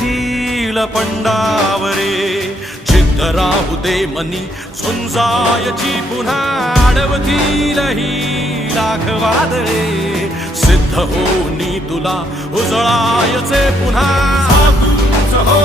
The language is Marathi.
हिल पंडावरे जिद्द राहू दे मनी झुंजायची पुन्हा अडवतील ही लाख वादळे सिद्ध होनी तुला उजळायचे पुन्हा हो